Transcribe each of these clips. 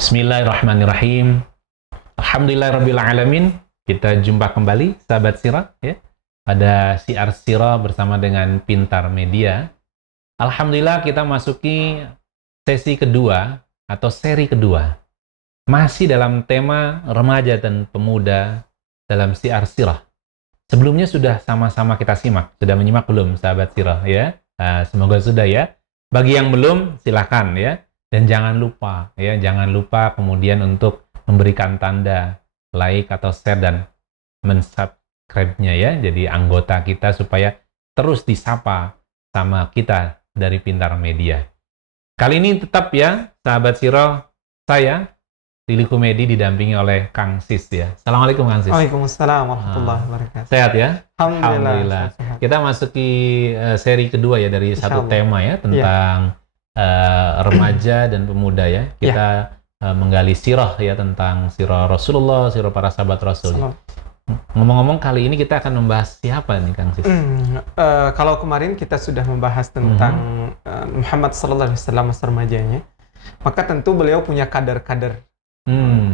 Bismillahirrahmanirrahim. Alhamdulillahirrabbilalamin. Kita jumpa kembali, sahabat Sirah, ya, pada Syiar Sirah bersama dengan Pintar Media. Alhamdulillah kita masuki sesi kedua atau seri kedua. Masih dalam tema remaja dan pemuda dalam Syiar Sirah. Sebelumnya sudah sama-sama kita simak. Sudah menyimak belum, sahabat Sirah, ya? Semoga sudah, ya. Bagi yang belum, silakan, ya. Dan jangan lupa kemudian untuk memberikan tanda like atau share dan mensubscribe-nya, ya. Jadi anggota kita supaya terus disapa sama kita dari Pintar Media. Kali ini tetap, ya, sahabat Sirah, saya Lili Kumedi didampingi oleh Kang Sis, ya. Assalamualaikum, Kang Sis. Waalaikumsalam warahmatullahi wabarakatuh. Sehat, ya? Alhamdulillah. Kita masuki seri kedua, ya, dari satu tema, ya, tentang remaja dan pemuda, ya. Kita menggali sirah, ya, tentang sirah Rasulullah, sirah para sahabat Rasul. Ngomong-ngomong, kali ini kita akan membahas siapa nih, Kang Sis? Kalau kemarin kita sudah membahas tentang Muhammad sallallahu alaihi wasallam masa remajanya, maka tentu beliau punya kader-kader,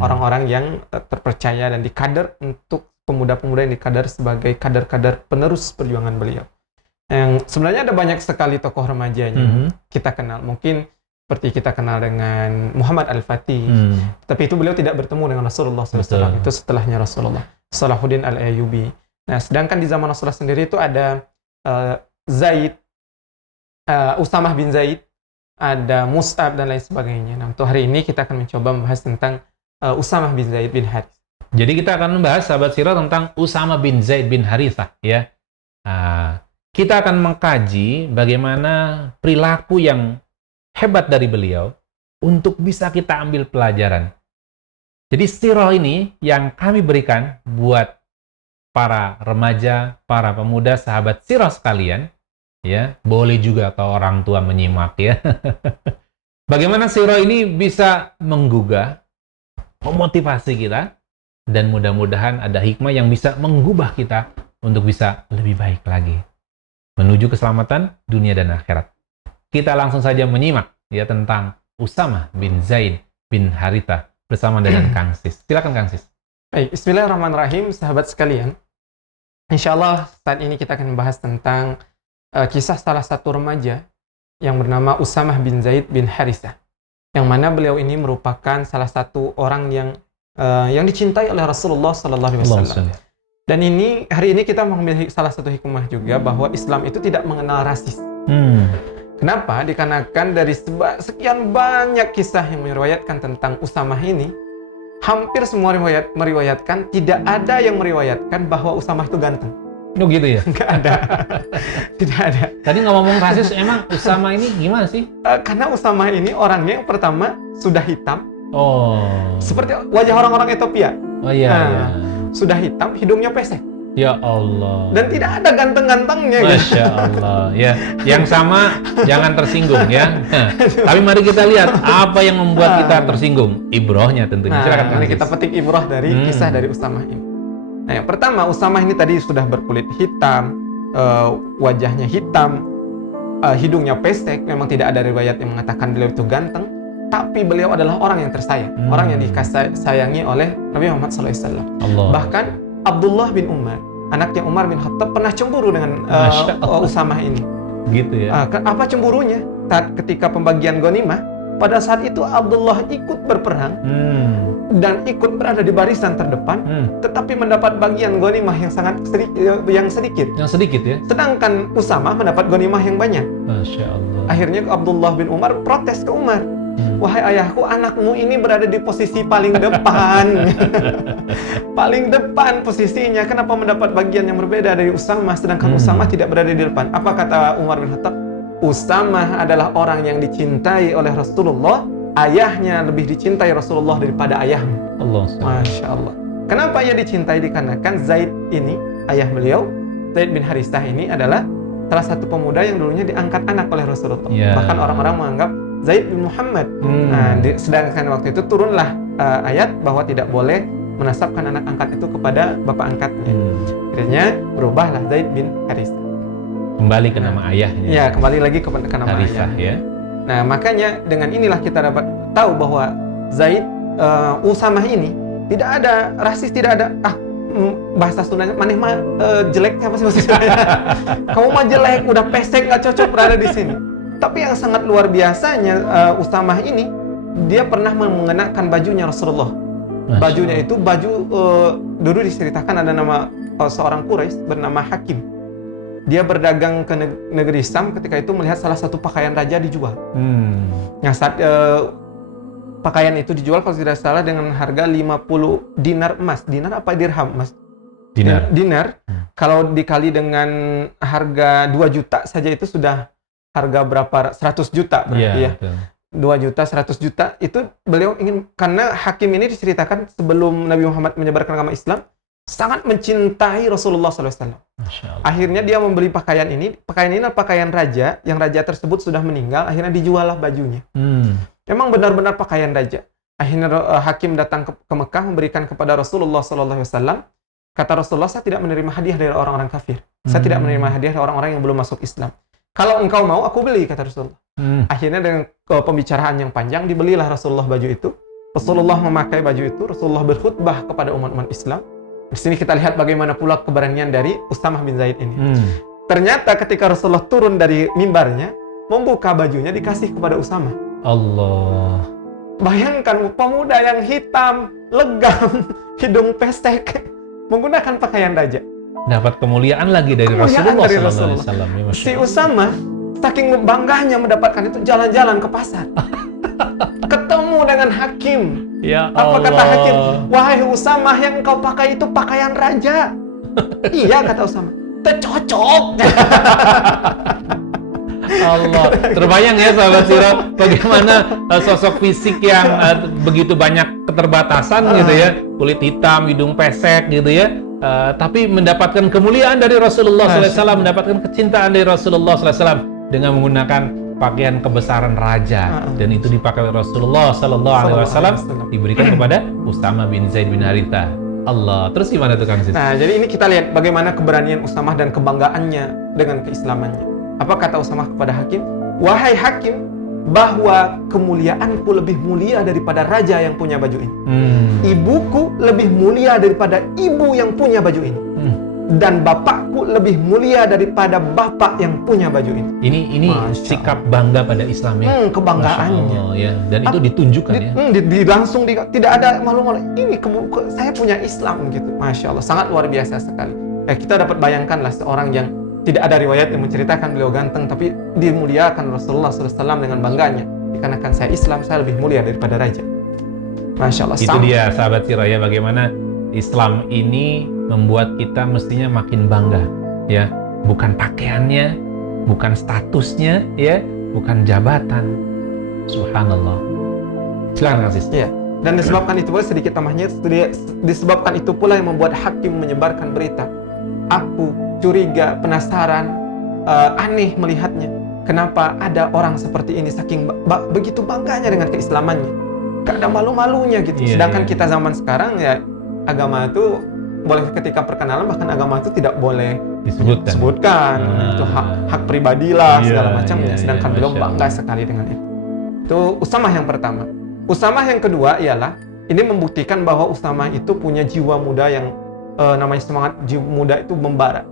orang-orang yang terpercaya dan dikader untuk pemuda-pemuda yang dikader sebagai kader-kader penerus perjuangan beliau. Yang sebenarnya ada banyak sekali tokoh remajanya kita kenal. Mungkin seperti kita kenal dengan Muhammad Al-Fatih, tapi itu beliau tidak bertemu dengan Rasulullah SAW. Itu setelahnya Rasulullah. Salahuddin Al-Ayyubi. Nah, sedangkan di zaman Rasulullah sendiri itu ada Zaid, Usamah bin Zaid, ada Mus'ab dan lain sebagainya. Nah, untuk hari ini kita akan mencoba membahas tentang Usamah bin Zaid bin Harithah. Jadi kita akan membahas, sahabat Sirah, tentang Usamah bin Zaid bin Harithah, ya. Kita akan mengkaji bagaimana perilaku yang hebat dari beliau untuk bisa kita ambil pelajaran. Jadi sirah ini yang kami berikan buat para remaja, para pemuda, sahabat sirah sekalian, ya, boleh juga kalau orang tua menyimak, ya. Bagaimana sirah ini bisa menggugah, memotivasi kita, dan mudah-mudahan ada hikmah yang bisa mengubah kita untuk bisa lebih baik lagi menuju keselamatan dunia dan akhirat. Kita langsung saja menyimak, ya, tentang Usamah bin Zaid bin Harithah bersama dengan Kang Sis. Silakan, Kang Sis. Baik, bismillahirrahmanirrahim, sahabat sekalian. Insyaallah saat ini kita akan membahas tentang kisah salah satu remaja yang bernama Usamah bin Zaid bin Harithah. Yang mana beliau ini merupakan salah satu orang yang dicintai oleh Rasulullah sallallahu alaihi wasallam. Dan hari ini kita mengambil salah satu hikmah juga bahwa Islam itu tidak mengenal rasis. Kenapa? Dikarenakan dari sekian banyak kisah yang meriwayatkan tentang Usamah ini, hampir semua meriwayatkan, tidak ada yang meriwayatkan bahwa Usamah itu ganteng. Oh gitu, ya? Nggak ada. Tidak ada. Tadi ngomong rasis, emang Usamah ini gimana sih? Karena Usamah ini orangnya yang pertama sudah hitam. Oh. Seperti wajah orang-orang Ethiopia. Oh iya, iya. Sudah hitam, hidungnya pesek. Ya Allah. Dan tidak ada ganteng-gantengnya. Masya Allah. Ya, yang sama jangan tersinggung, ya. Tapi mari kita lihat apa yang membuat kita tersinggung. Ibrohnya tentunya. Silakan. Ini kita petik ibroh dari kisah dari Usamah ini. Nah, yang pertama, Usamah ini tadi sudah berkulit hitam, wajahnya hitam, hidungnya pesek. Memang tidak ada riwayat yang mengatakan beliau itu ganteng. Tapi beliau adalah orang yang tersayang, orang yang dikasayangi oleh Nabi Muhammad SAW. Bahkan Abdullah bin Umar, anaknya Umar bin Khattab, pernah cemburu dengan Usamah ini. Gitu, ya? Apa cemburunya? Ketika pembagian ghanimah, pada saat itu Abdullah ikut berperang dan ikut berada di barisan terdepan, tetapi mendapat bagian ghanimah yang sangat sedikit. Yang sedikit, ya? Sedangkan Usamah mendapat ghanimah yang banyak. Masya Allah. Akhirnya Abdullah bin Umar protes ke Umar. Wahai ayahku, anakmu ini berada di posisi paling depan. Paling depan posisinya. Kenapa mendapat bagian yang berbeda dari Usamah, sedangkan Usamah tidak berada di depan? Apa kata Umar bin Khattab? Usamah adalah orang yang dicintai oleh Rasulullah. Ayahnya lebih dicintai Rasulullah daripada ayahmu. Masya Allah. Kenapa ia dicintai? Dikarenakan Zaid ini, ayah beliau, Zaid bin Harithah ini adalah salah satu pemuda yang dulunya diangkat anak oleh Rasulullah. Bahkan orang-orang menganggap Zaid bin Muhammad. Sedangkan waktu itu turunlah ayat bahwa tidak boleh menasabkan anak angkat itu kepada bapak angkatnya. Akhirnya berubahlah Zaid bin Harithah. Kembali ke nama ayahnya. Ya, kembali lagi ke nama Harithah, ayahnya. ya. Nah, makanya dengan inilah kita dapat tahu bahwa Zaid Usamah ini tidak ada rasis, tidak ada bahasa Sundanya maneh mah jelek apa sih bahasa Sundanya? Kamu mah jelek, udah pesek, nggak cocok berada di sini. Tapi yang sangat luar biasanya Usamah ini, dia pernah mengenakan bajunya Rasulullah. Bajunya itu baju dulu diceritakan ada nama seorang Quraisy bernama Hakim. Dia berdagang ke negeri Syam, ketika itu melihat salah satu pakaian raja dijual. Yang saat pakaian itu dijual kalau tidak salah dengan harga 50 dinar emas. Dinar apa dirham, Mas? Dinar. Kalau dikali dengan harga 2 juta saja itu sudah harga berapa? 100 juta berarti ya. 2 juta, 100 juta. Itu beliau ingin, karena Hakim ini diceritakan sebelum Nabi Muhammad menyebarkan agama Islam, sangat mencintai Rasulullah SAW. Akhirnya dia membeli pakaian ini. Pakaian ini adalah pakaian raja, yang raja tersebut sudah meninggal. Akhirnya dijuallah bajunya. Memang benar-benar pakaian raja. Akhirnya Hakim datang ke Mekah memberikan kepada Rasulullah SAW. Kata Rasulullah, saya tidak menerima hadiah dari orang-orang kafir. Saya tidak menerima hadiah dari orang-orang yang belum masuk Islam. Kalau engkau mau, aku beli, kata Rasulullah. Akhirnya dengan pembicaraan yang panjang, dibelilah Rasulullah baju itu. Rasulullah memakai baju itu. Rasulullah berkhutbah kepada umat-umat Islam. Di sini kita lihat bagaimana pula keberanian dari Usamah bin Zaid ini. Ternyata ketika Rasulullah turun dari mimbarnya, membuka bajunya dikasih kepada Usamah. Allah. Bayangkan pemuda yang hitam, legam, hidung pesek, menggunakan pakaian raja. Dapat kemuliaan lagi dari Rasulullah SAW. Si Usamah saking bangganya mendapatkan itu, jalan-jalan ke pasar. Ketemu dengan Hakim. Ya Allah. Apa kata Hakim? Wahai Usamah, yang kau pakai itu pakaian raja. Iya, kata Usamah. Tercocok. Allah, terbayang ya sahabat Sirah, bagaimana sosok fisik yang begitu banyak keterbatasan gitu ya, kulit hitam, hidung pesek gitu ya, tapi mendapatkan kemuliaan dari Rasulullah SAW, mendapatkan kecintaan dari Rasulullah SAW dengan menggunakan pakaian kebesaran raja, dan itu dipakai oleh Rasulullah SAW, diberikan kepada Usamah bin Zaid bin Haritha. Allah, terus gimana tuh Kang Sis? Nah, jadi ini kita lihat bagaimana keberanian Usamah dan kebanggaannya dengan keislamannya. Apa kata Usamah kepada Hakim? Wahai Hakim, bahwa kemuliaanku lebih mulia daripada raja yang punya baju ini. Ibuku lebih mulia daripada ibu yang punya baju ini. Dan bapakku lebih mulia daripada bapak yang punya baju ini. Ini sikap bangga pada Islam ya. Kebanggaannya. Ya. Dan itu ditunjukkan ya. Langsung tidak ada malu-malu. Ini saya punya Islam gitu. Masya Allah, sangat luar biasa sekali. Kita dapat bayangkanlah seorang yang tidak ada riwayat yang menceritakan beliau ganteng, tapi dimuliakan Rasulullah SAW dengan bangganya. Dikarenakan saya Islam, saya lebih mulia daripada raja. Masya Allah. Itu dia sahabat Sirah ya, bagaimana Islam ini membuat kita mestinya makin bangga ya. Bukan pakaiannya, bukan statusnya ya, bukan jabatan. Subhanallah. Silakan Kang Sis. Ya. Dan disebabkan itu pula, sedikit tambahnya, disebabkan itu pula yang membuat Hakim menyebarkan berita. Aku curiga, penasaran, aneh melihatnya. Kenapa ada orang seperti ini saking begitu bangganya dengan keislamannya, gak ada malu-malunya gitu. Sedangkan kita zaman sekarang ya, agama itu boleh ketika perkenalan, bahkan agama itu tidak boleh disebutkan. Itu hak pribadi lah segala macamnya. Sedangkan beliau bangga sekali dengan itu. Itu Usamah yang pertama. Usamah yang kedua ialah ini membuktikan bahwa Usamah itu punya jiwa muda yang namanya semangat jiwa muda itu membara.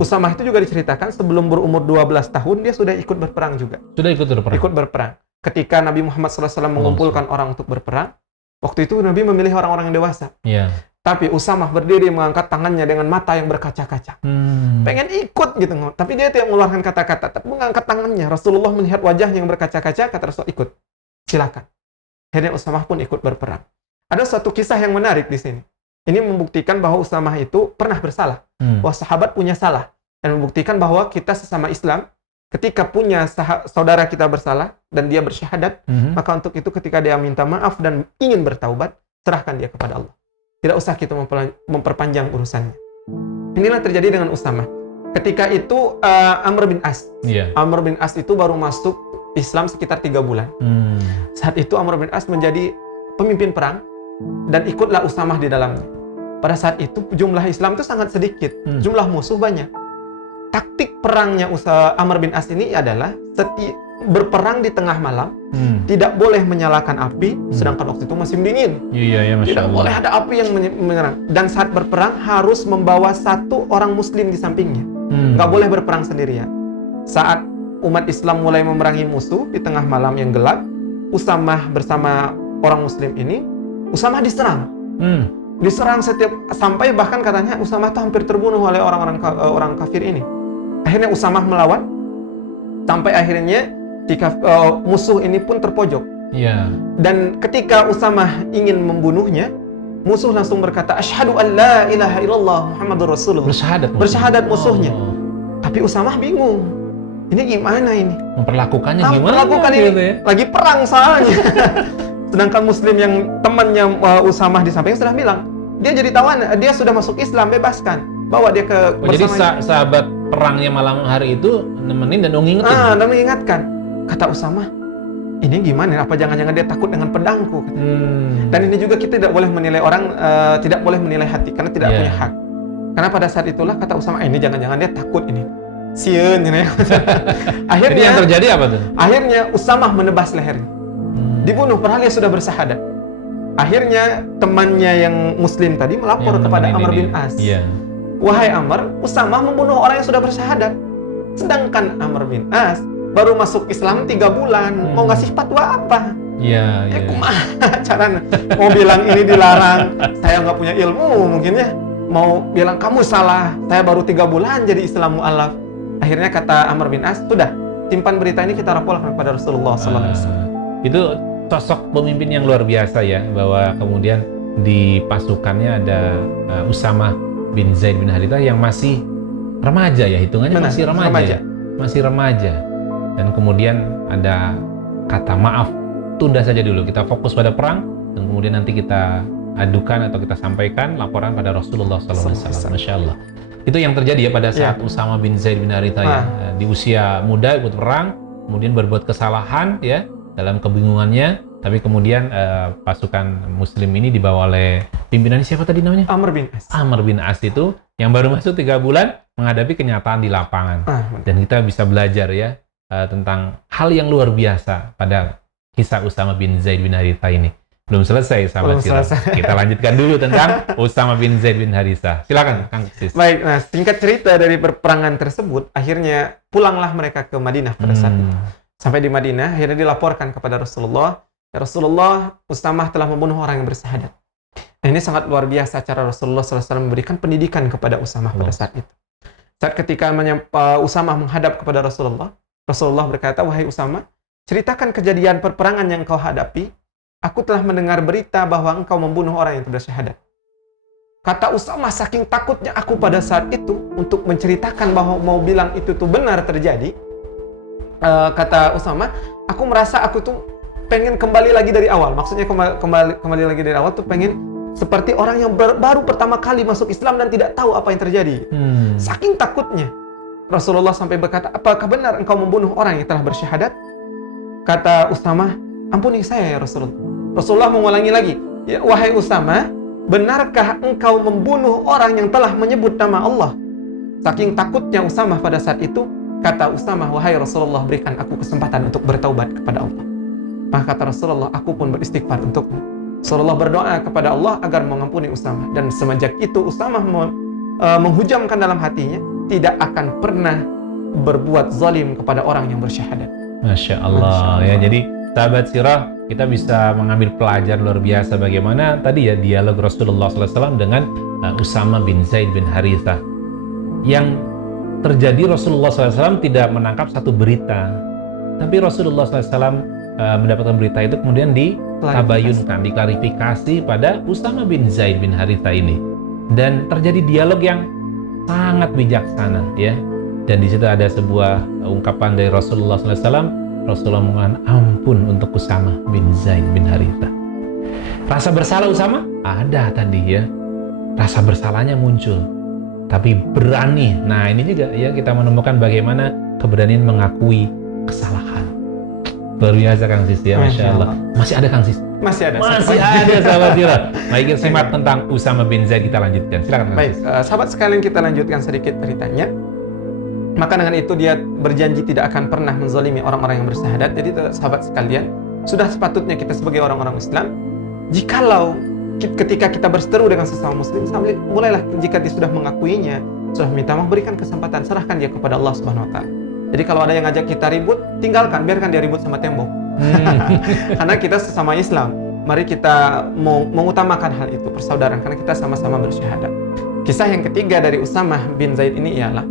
Usamah itu juga diceritakan sebelum berumur 12 tahun dia sudah ikut berperang juga. Ikut berperang. Ketika Nabi Muhammad SAW mengumpulkan orang untuk berperang, waktu itu Nabi memilih orang-orang yang dewasa. Tapi Usamah berdiri mengangkat tangannya dengan mata yang berkaca-kaca. Pengen ikut gitu, tapi dia tidak mengeluarkan kata-kata, tapi mengangkat tangannya. Rasulullah melihat wajahnya yang berkaca-kaca, kata Rasul, ikut. Silakan. Akhirnya Usamah pun ikut berperang. Ada suatu kisah yang menarik di sini. Ini membuktikan bahwa Usamah itu pernah bersalah. Bahwa sahabat punya salah. Dan membuktikan bahwa kita sesama Islam, ketika punya saudara kita bersalah, dan dia bersyahadat, maka untuk itu ketika dia minta maaf dan ingin bertaubat, serahkan dia kepada Allah. Tidak usah kita memperpanjang urusannya. Inilah terjadi dengan Usamah. Ketika itu Amr bin As. Amr bin As itu baru masuk Islam sekitar 3 bulan. Saat itu Amr bin As menjadi pemimpin perang, dan ikutlah Usamah di dalamnya. Pada saat itu jumlah Islam itu sangat sedikit, jumlah musuh banyak. Taktik perangnya Amr bin As ini adalah berperang di tengah malam, tidak boleh menyalakan api, sedangkan waktu itu musim dingin. Iya, Masya Tidak Allah. boleh ada api yang menyerang. Dan saat berperang harus membawa satu orang muslim di sampingnya. Nggak boleh berperang sendirian. Saat umat Islam mulai memerangi musuh di tengah malam yang gelap, Usamah bersama orang muslim ini, Usamah diserang. Diserang sampai bahkan katanya Usamah itu hampir terbunuh oleh orang kafir ini. Akhirnya Usamah melawan, sampai akhirnya musuh ini pun terpojok. Iya. Dan ketika Usamah ingin membunuhnya, musuh langsung berkata, "Asyhadu an la ilaha illallah Muhammadur Rasulullah." Bersyahadat musuhnya. Tapi Usamah bingung. Ini gimana ini? Memperlakukannya gimana? Memperlakukan ini gitu ya? lagi perang soalnya. Sedangkan muslim yang temannya Usamah di sampingnya sudah bilang, dia jadi tawanan, dia sudah masuk Islam, bebaskan. Bawa dia ke Jadi sahabat perangnya malam hari itu nemenin dan ngingetin. Dan mengingatkan. Kata Usamah, ini gimana? Apa jangan-jangan dia takut dengan pedangku? Dan ini juga kita tidak boleh menilai orang, tidak boleh menilai hati karena tidak punya hak. Karena pada saat itulah kata Usamah, ini jangan-jangan dia takut ini. Sieun ini. Akhirnya jadi yang terjadi apa tuh? Akhirnya Usamah menebas lehernya. Dibunuh padahal dia sudah bersyahadat. Akhirnya temannya yang muslim tadi melapor kepada Amr bin As. Wahai Amr, Usamah membunuh orang yang sudah bersyahadat. Sedangkan Amr bin As baru masuk Islam 3 bulan. Mau ngasih fatwa apa? Kumaha caranya? Mau bilang ini dilarang, saya nggak punya ilmu mungkin ya. Mau bilang kamu salah, saya baru 3 bulan jadi Islam mu'alaf. Akhirnya kata Amr bin As, sudah, simpan berita ini kita laporkan kepada Rasulullah SAW. Itu sosok pemimpin yang luar biasa ya, bahwa kemudian di pasukannya ada Usamah bin Zaid bin Harithah yang masih remaja ya, hitungannya masih remaja. Dan kemudian ada kata maaf, tunda saja dulu, kita fokus pada perang, dan kemudian nanti kita adukan atau kita sampaikan laporan pada Rasulullah SAW. Masya Allah. Itu yang terjadi ya pada saat Usamah bin Zaid bin Harithah ya, di usia muda ikut perang, kemudian berbuat kesalahan ya dalam kebingungannya, tapi kemudian pasukan Muslim ini dibawa oleh pimpinan siapa tadi namanya? Amr bin As. Amr bin As itu yang baru masuk 3 bulan menghadapi kenyataan di lapangan, dan kita bisa belajar ya tentang hal yang luar biasa pada kisah Usamah bin Zaid bin Harithah ini. Belum selesai, sahabat Sirah. Kita lanjutkan dulu tentang Usamah bin Zaid bin Harithah. Silakan, Kang Sis. Baik, nah singkat cerita dari perperangan tersebut, akhirnya pulanglah mereka ke Madinah pada saat itu. Sampai di Madinah, akhirnya dilaporkan kepada Rasulullah, ya Rasulullah, Usamah telah membunuh orang yang bersyahadat. Nah, ini sangat luar biasa cara Rasulullah SAW memberikan pendidikan kepada Usamah pada saat itu. Saat ketika Usamah menghadap kepada Rasulullah, Rasulullah berkata, wahai Usamah, ceritakan kejadian perperangan yang kau hadapi. Aku telah mendengar berita bahwa engkau membunuh orang yang sudah syahadat. Kata Usamah, saking takutnya aku pada saat itu untuk menceritakan bahwa mau bilang itu tuh benar terjadi. Kata Usamah, aku merasa aku tuh pengen kembali lagi dari awal. Maksudnya kembali lagi dari awal tuh pengen seperti orang yang baru pertama kali masuk Islam dan tidak tahu apa yang terjadi. Saking takutnya. Rasulullah sampai berkata, apakah benar engkau membunuh orang yang telah bersyahadat? Kata Usamah, ampuni saya ya Rasulullah. Rasulullah mengulangi lagi, ya, wahai Usamah, benarkah engkau membunuh orang yang telah menyebut nama Allah? Saking takutnya Usamah pada saat itu, kata Usamah, wahai Rasulullah, berikan aku kesempatan untuk bertaubat kepada Allah. Maka kata Rasulullah, aku pun beristighfar untukmu. Rasulullah berdoa kepada Allah agar mengampuni Usamah. Dan semenjak itu Usamah menghujamkan dalam hatinya, tidak akan pernah berbuat zalim kepada orang yang bersyahadat. Masya Allah. Ya, jadi sahabat Sirah, kita bisa mengambil pelajaran luar biasa bagaimana tadi ya dialog Rasulullah SAW dengan Usamah bin Zaid bin Harithah. Yang terjadi, Rasulullah SAW tidak menangkap satu berita, tapi Rasulullah SAW mendapatkan berita itu kemudian ditabayunkan, diklarifikasi pada Usamah bin Zaid bin Harithah ini, dan terjadi dialog yang sangat bijaksana ya. Dan di situ ada sebuah ungkapan dari Rasulullah SAW. Rasulullah mengatakan, ampun untuk Usamah bin Zaid bin Harithah. Rasa bersalah Usamah ada tadi ya, rasa bersalahnya muncul, tapi berani. Nah ini juga ya, kita menemukan bagaimana keberanian mengakui kesalahan. Luar biasa Kang Sis ya, Masya Allah. Masih ada Kang Sis? Masih ada sahabat Sirah. Baik, kita simak tentang Usamah bin Zaid, kita lanjutkan. Silakan Kang Sis. Baik, sahabat sekalian, kita lanjutkan sedikit ceritanya. Maka dengan itu dia berjanji tidak akan pernah menzalimi orang-orang yang bersyahadat. Jadi sahabat sekalian, sudah sepatutnya kita sebagai orang-orang Islam, jikalau ketika kita berseteru dengan sesama muslim, mulailah jika dia sudah mengakuinya, sudah minta maaf, berikan kesempatan, serahkan dia kepada Allah Subhanahu wa taala. Jadi kalau ada yang ngajak kita ribut, tinggalkan, biarkan dia ribut sama tembok. Karena kita sesama Islam. Mari kita mengutamakan hal itu, persaudaraan, karena kita sama-sama bersyahadat. Kisah yang ketiga dari Usamah bin Zaid ini ialah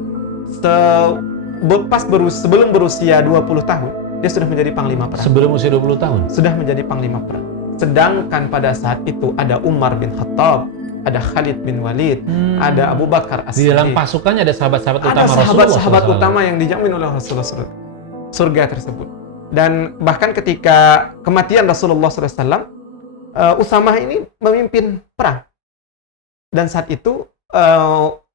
sebelum berusia 20 tahun, dia sudah menjadi panglima perang. Sebelum usia 20 tahun? Sudah menjadi panglima perang. Sedangkan pada saat itu ada Umar bin Khattab, ada Khalid bin Walid, ada Abu Bakar As-Siddiq. Di dalam pasukannya ada sahabat-sahabat utama Rasulullah. Ada sahabat-sahabat utama yang dijamin oleh Rasulullah surga tersebut. Dan bahkan ketika kematian Rasulullah SAW, Usamah ini memimpin perang. Dan saat itu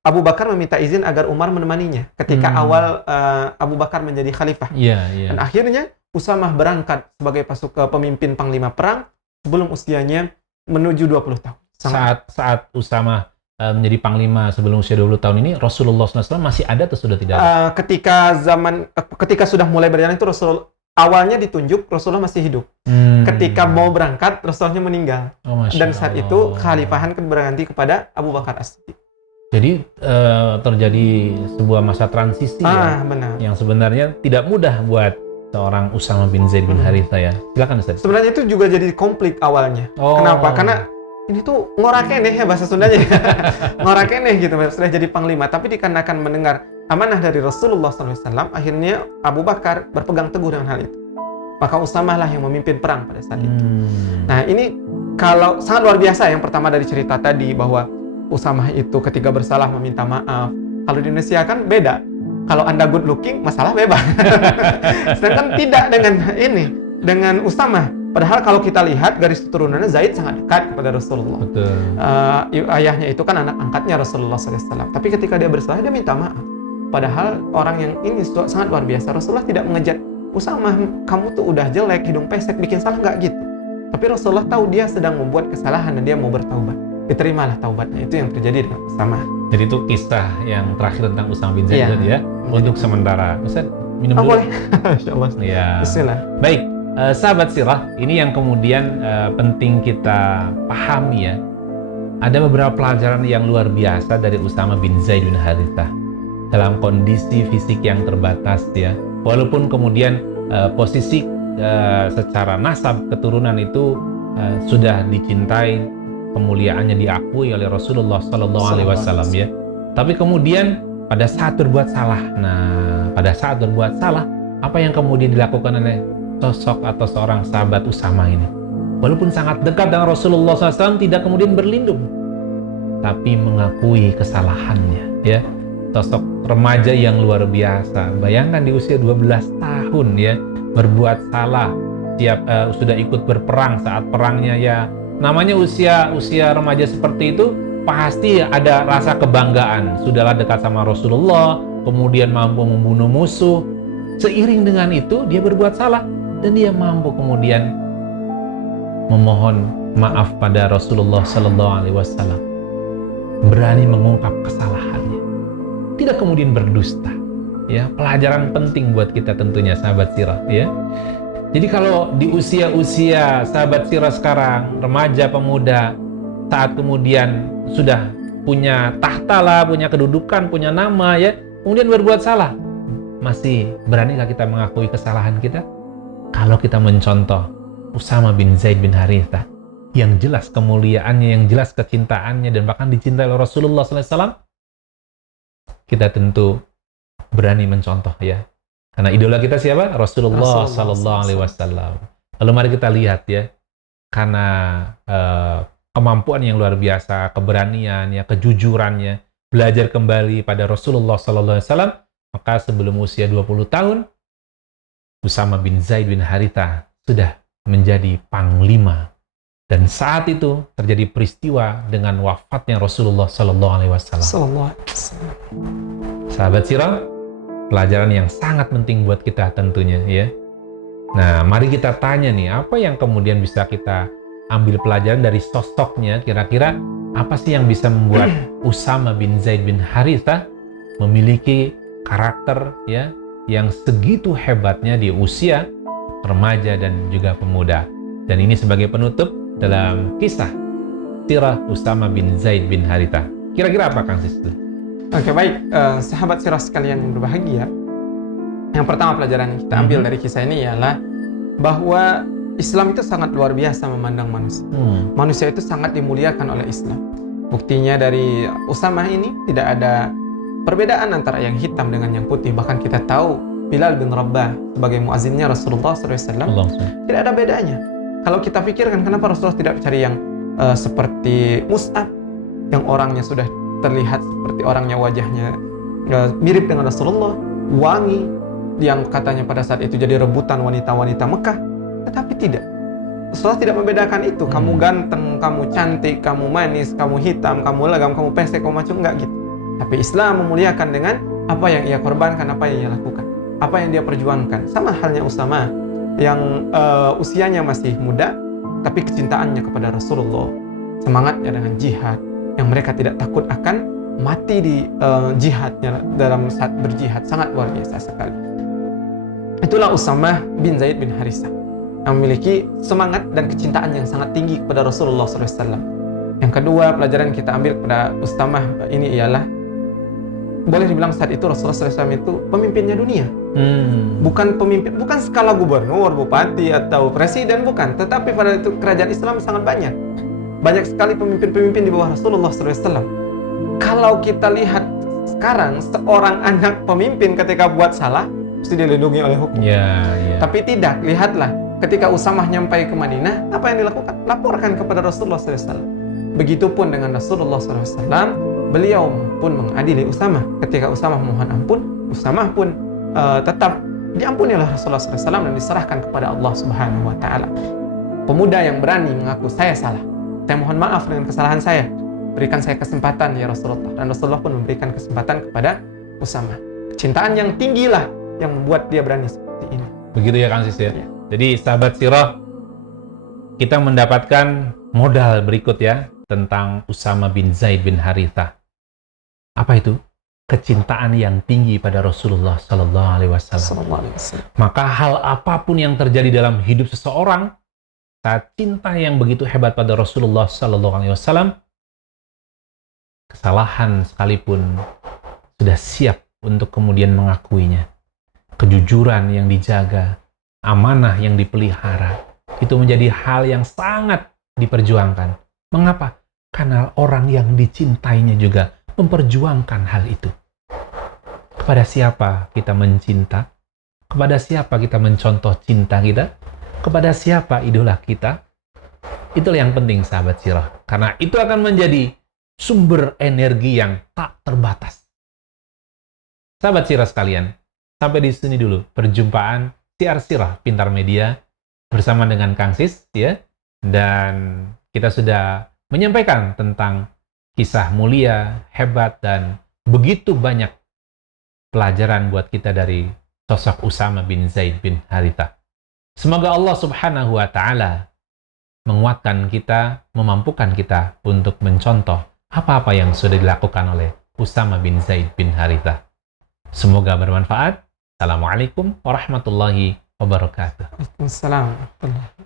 Abu Bakar meminta izin agar Umar menemaninya ketika awal Abu Bakar menjadi khalifah. Dan akhirnya Usamah berangkat sebagai pemimpin panglima perang sebelum usianya menuju 20 tahun. Saat Usamah menjadi panglima sebelum usia 20 tahun ini, Rasulullah SAW masih ada atau sudah tidak ada? Ketika sudah mulai berjalan itu awalnya ditunjuk Rasulullah masih hidup. Ketika mau berangkat Rasulullah meninggal. Dan saat itu khalifahan berganti kepada Abu Bakar As-Siddiq. Jadi terjadi sebuah masa transisi benar. Yang sebenarnya tidak mudah buat seorang Usamah bin Zaid bin Haritha ya. Silakan Ustaz. Sebenarnya itu juga jadi konflik awalnya. Kenapa? Karena ini tuh ngorakeneh ya bahasa Sundanya. Ngorakeneh gitu sudah jadi panglima, tapi dikarenakan mendengar amanah dari Rasulullah SAW, akhirnya Abu Bakar berpegang teguh dengan hal itu. Maka Usamah lah yang memimpin perang pada saat itu. Nah ini kalau sangat luar biasa yang pertama dari cerita tadi, bahwa Usamah itu ketika bersalah meminta maaf. Kalau di Indonesia kan beda. Kalau Anda good looking, masalah bebas. Sedangkan tidak dengan Usamah. Padahal kalau kita lihat garis keturunannya Zaid sangat dekat kepada Rasulullah. Betul. Ayahnya itu kan anak angkatnya Rasulullah SAW. Tapi ketika dia bersalah, dia minta maaf. Padahal orang yang ini sangat luar biasa. Rasulullah tidak mengejek, Usamah, kamu tuh udah jelek, hidung pesek, bikin salah, nggak gitu. Tapi Rasulullah tahu dia sedang membuat kesalahan dan dia mau bertaubat. Diterimalah taubatnya. Itu yang terjadi dengan Usamah. Jadi itu kisah yang terakhir tentang Usamah bin Zaid ya. Untuk sementara. Ustaz, minum dulu. Boleh. Insyaallah. Ya. Bismillah. Baik. Sahabat sirah, ini yang kemudian penting kita pahami ya. Ada beberapa pelajaran yang luar biasa dari Usamah bin Zaid bin Harithah dalam kondisi fisik yang terbatas ya. Walaupun kemudian posisi secara nasab keturunan itu sudah dicintai, kemuliaannya diakui oleh Rasulullah SAW ya. Tapi kemudian pada saat berbuat salah, apa yang kemudian dilakukan oleh sosok atau seorang sahabat Usamah ini? Walaupun sangat dekat dengan Rasulullah SAW, tidak kemudian berlindung, tapi mengakui kesalahannya ya. Sosok remaja yang luar biasa. Bayangkan di usia 12 tahun ya, berbuat salah, sudah ikut berperang saat perangnya ya. Namanya usia remaja seperti itu pasti ada rasa kebanggaan. Sudahlah dekat sama Rasulullah, kemudian mampu membunuh musuh. Seiring dengan itu dia berbuat salah dan dia mampu kemudian memohon maaf pada Rasulullah SAW. Berani mengungkap kesalahannya. Tidak kemudian berdusta. Ya, pelajaran penting buat kita tentunya sahabat sirah ya. Jadi kalau di usia-usia sahabat sirah sekarang, remaja pemuda, saat kemudian sudah punya tahta lah, punya kedudukan, punya nama ya, kemudian berbuat salah, masih beranikah kita mengakui kesalahan kita? Kalau kita mencontoh Usamah bin Zaid bin Harithah, yang jelas kemuliaannya, yang jelas kecintaannya, dan bahkan dicintai oleh Rasulullah SAW, kita tentu berani mencontoh ya. Karena idola kita siapa? Rasulullah SAW. Lalu mari kita lihat ya, karena kemampuan yang luar biasa, keberaniannya, kejujurannya, belajar kembali pada Rasulullah SAW, maka sebelum usia 20 tahun, Usamah bin Zaid bin Harithah sudah menjadi panglima. Dan saat itu terjadi peristiwa dengan wafatnya Rasulullah SAW. Sahabat sirah, pelajaran yang sangat penting buat kita tentunya ya. Nah, mari kita tanya nih, apa yang kemudian bisa kita ambil pelajaran dari sosoknya? Kira-kira apa sih yang bisa membuat Usamah bin Zaid bin Harithah memiliki karakter ya yang segitu hebatnya di usia remaja dan juga pemuda. Dan ini sebagai penutup dalam kisah sirah Usama bin Zaid bin Haritha. Kira-kira apa Kang Sis? Oke, baik, sahabat sirah sekalian yang berbahagia. Yang pertama pelajaran yang kita ambil dari kisah ini ialah bahwa Islam itu sangat luar biasa memandang manusia. Manusia itu sangat dimuliakan oleh Islam. Buktinya dari Usama ini tidak ada perbedaan antara yang hitam dengan yang putih. Bahkan kita tahu Bilal bin Rabah sebagai muazzinnya Rasulullah SAW tidak ada bedanya. Kalau kita pikirkan kenapa Rasulullah tidak cari yang seperti Mus'ab, yang orangnya sudah terlihat seperti orangnya, wajahnya mirip dengan Rasulullah, wangi, yang katanya pada saat itu jadi rebutan wanita-wanita Mekah. Tetapi tidak, Rasulullah tidak membedakan itu. Kamu ganteng, kamu cantik, kamu manis, kamu hitam, kamu legam, kamu pesek, kamu macam, enggak gitu. Tapi Islam memuliakan dengan apa yang ia korbankan, apa yang ia lakukan, apa yang dia perjuangkan. Sama halnya Usama yang usianya masih muda, tapi kecintaannya kepada Rasulullah, semangatnya dengan jihad, yang mereka tidak takut akan mati di jihadnya dalam saat berjihad, sangat luar biasa sekali. Itulah Usama bin Zaid bin Haritha yang memiliki semangat dan kecintaan yang sangat tinggi kepada Rasulullah SAW. Yang kedua pelajaran yang kita ambil kepada Usama ini ialah, boleh dibilang saat itu Rasulullah SAW itu pemimpinnya dunia. Bukan pemimpin, bukan skala gubernur, bupati atau presiden, bukan. Tetapi pada itu kerajaan Islam sangat banyak. Banyak sekali pemimpin-pemimpin di bawah Rasulullah SAW. Kalau kita lihat sekarang, seorang anak pemimpin ketika buat salah, mesti dilindungi oleh hukum. Tapi tidak, lihatlah ketika Usamah nyampai ke Madinah, apa yang dilakukan? Laporkan kepada Rasulullah SAW. Begitupun dengan Rasulullah SAW, beliau pun mengadili Usamah. Ketika Usamah mohon ampun, Usamah pun tetap diampuni oleh Rasulullah SAW dan diserahkan kepada Allah Subhanahu Wa Taala. Pemuda yang berani mengaku, saya salah, saya mohon maaf dengan kesalahan saya, berikan saya kesempatan ya Rasulullah. Dan Rasulullah pun memberikan kesempatan kepada Usamah. Kecintaan yang tinggilah yang membuat dia berani seperti ini. Begitu ya Kang Sis ya. Jadi sahabat sirah, kita mendapatkan modal berikut ya tentang Usama bin Zaid bin Haritha. Apa itu? Kecintaan yang tinggi pada Rasulullah Sallallahu Alaihi Wasallam. Maka hal apapun yang terjadi dalam hidup seseorang, saat cinta yang begitu hebat pada Rasulullah Sallallahu Alaihi Wasallam, kesalahan sekalipun sudah siap untuk kemudian mengakuinya. Kejujuran yang dijaga, amanah yang dipelihara, itu menjadi hal yang sangat diperjuangkan. Mengapa? Karena orang yang dicintainya juga memperjuangkan hal itu. Kepada siapa kita mencinta? Kepada siapa kita mencontoh cinta kita? Kepada siapa idola kita? Itulah yang penting sahabat sirah. Karena itu akan menjadi sumber energi yang tak terbatas. Sahabat sirah sekalian, sampai di sini dulu perjumpaan Siar Sirah Pintar Media bersama dengan Kang Sis ya. Dan kita sudah menyampaikan tentang kisah mulia, hebat, dan begitu banyak pelajaran buat kita dari sosok Usama bin Zaid bin Haritha. Semoga Allah Subhanahu wa Ta'ala menguatkan kita, memampukan kita untuk mencontoh apa-apa yang sudah dilakukan oleh Usama bin Zaid bin Haritha. Semoga bermanfaat. Assalamualaikum warahmatullahi wabarakatuh. Waalaikumsalam warahmatullahi wabarakatuh.